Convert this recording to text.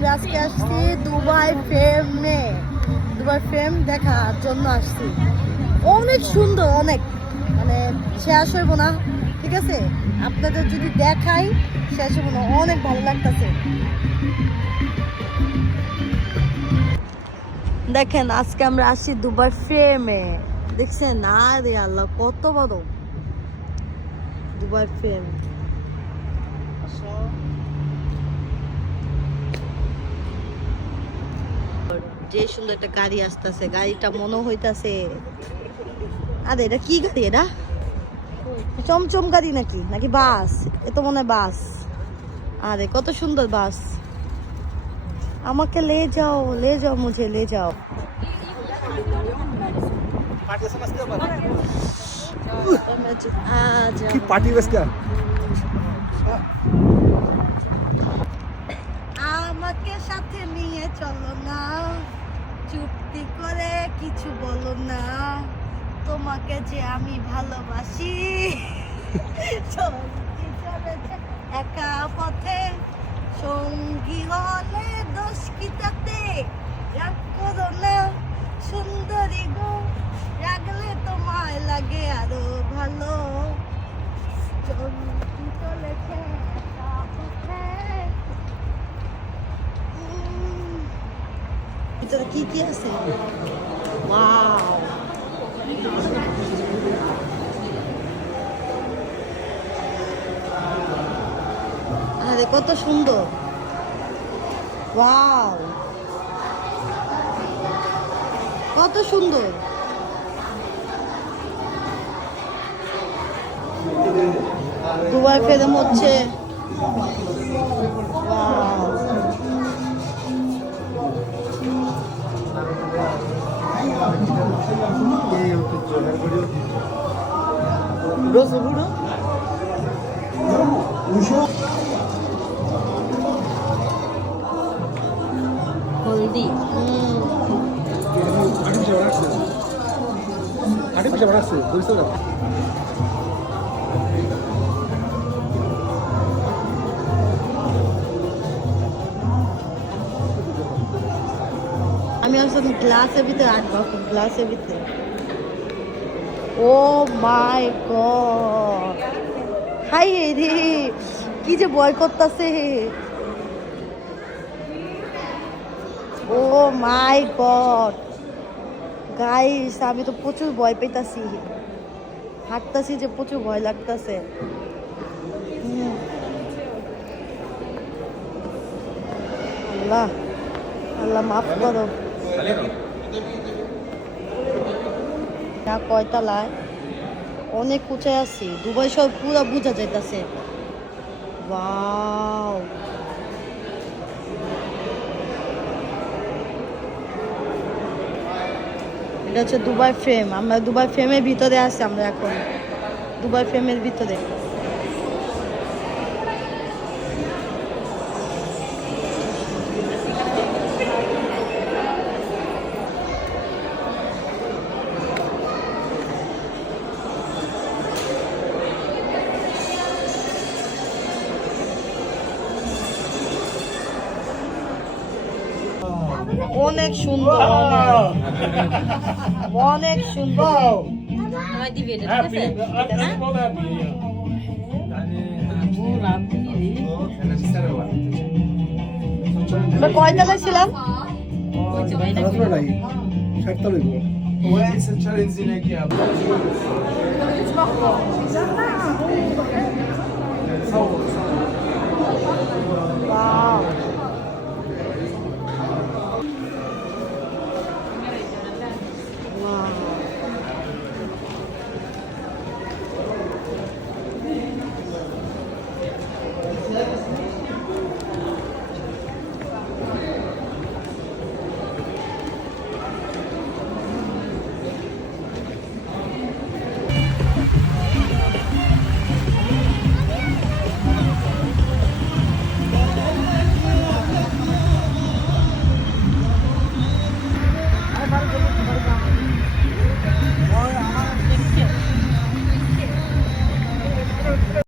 আমরা আজকে আসছি দুবাই ফ্রেম দেখার জন্য আসছি। অনেক সুন্দর, অনেক মানে শেষ হইব না, ঠিক আছে? আপনাদের যদি দেখাই শেষ হইব না, অনেক ভালো লাগতেছে। দেখেন আজকে আমরা আসছি দুবাই ফ্রেমে, দেখছেন? না রে আল্লাহ, কত বড় দুবাই ফ্রেম। যে সুন্দর একটা গাড়ি আসতেছে, গাড়িটা মনে হইতাছে, আরে এটা কি গাড়ি? এটা চমচম গাড়ি নাকি নাকি বাস? এ তো মনে হয় বাস। আরে কত সুন্দর বাস। আমাকে লে যাও মুঝে লে যাও। पार्टी बस क्या আমাকে সাথে নিয়ে চলো না, চুক্তি করে কিছু বলো না, তোমাকে যে আমি ভালোবাসি। চলতে চলেছে একা পথে, সঙ্গী হলে দোষ কি তাতে? রাগ করো না সুন্দরী গো, রাগলে তোমায় লাগে আরো ভালো। চলতে চলেছে একা পথে। ভিতরে কি কি আছে? ওয়াও, আরে কত সুন্দর। ওয়াও, কত সুন্দর। দুবাই ফ্রেম হচ্ছে। ওয়াও, হলদি। আমি আসলে গ্লাসের ভিতরে আঁকবো, গ্লাসের ভিতরে। ও মাই গড, হাই রে, কি যে ভয় করতেছে। ও মাই গড গাইস, আমি তো প্রচুর ভয় পেতাছি, হাঁটতাছি যে প্রচুর ভয় লাগতেছে। আল্লাহ আল্লাহ মাফ করো। না কয়তালায়, অনেক উঁচায় আছি। দুবাই সব পুরা বোঝা যাইতাছে। ওয়াও, এটা হচ্ছে দুবাই ফ্রেম। আমরা দুবাই ফ্রেমের ভিতরে আছি, আমরা এখন দুবাই ফ্রেমের ভিতরে। অনেক সুন্দর, অনেক সুন্দর। কয়তলায় ছিলাম?